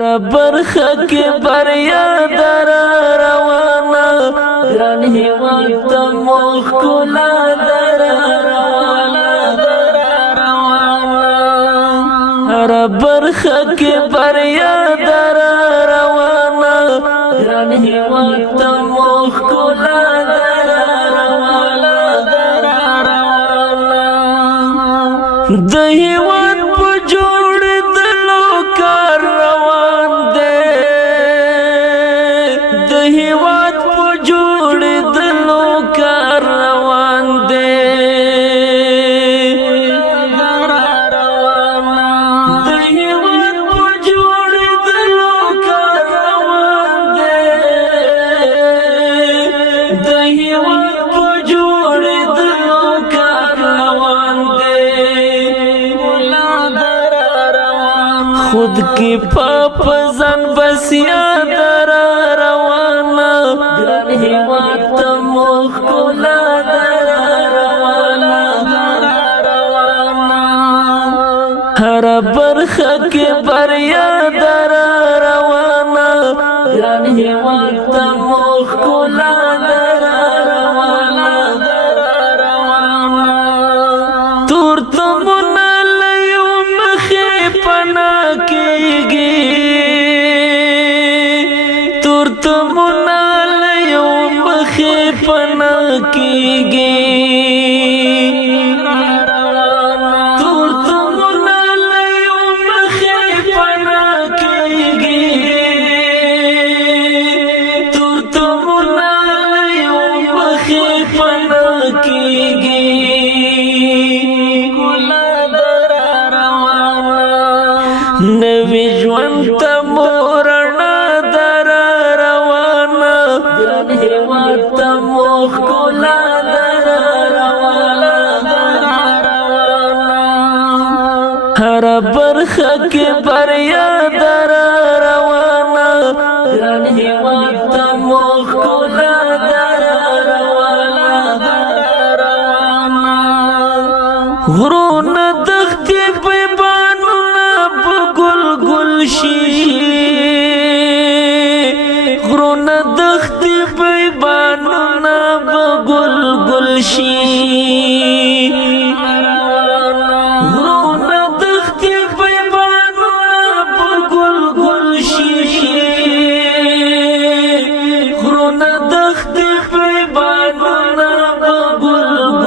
هر برخه کې بریا در روانه ګران هیواد ته مو ښکلا در روانه هر برخه کې بریا در روانه ګران هیواد ته مو ښکلا در روانه د هیواد په جوړېدلو کار روان دی د هیواد په جوړېدلو کار روان دی د هیواد په جوړېدلو کار روان دی د هیواد په جوړېدلو کار روان دی خود کی پاپ زن بسیا در روانه ګران هیواد ته مو ښکلا در روانه هر برخه کې بریا در روانه ګران هیواد ته مو ښکلا در روانه تور تمونه تمنا لیو مخی پنا کیگی تور تمنا لیو مخی پنا کیگی تور تمنا لیو مخی پنا کیگی کلا در روانا نوی جوان تمورنا هیواد ته مو ښکلا در روانه هر برخه کې بریا در روانه ګران هیواد ته مو ښکلا در روانه غرونه دښتې بیابانونه په ګل ګل شي غرونه دښتې بیابانونه به ګل ګل شي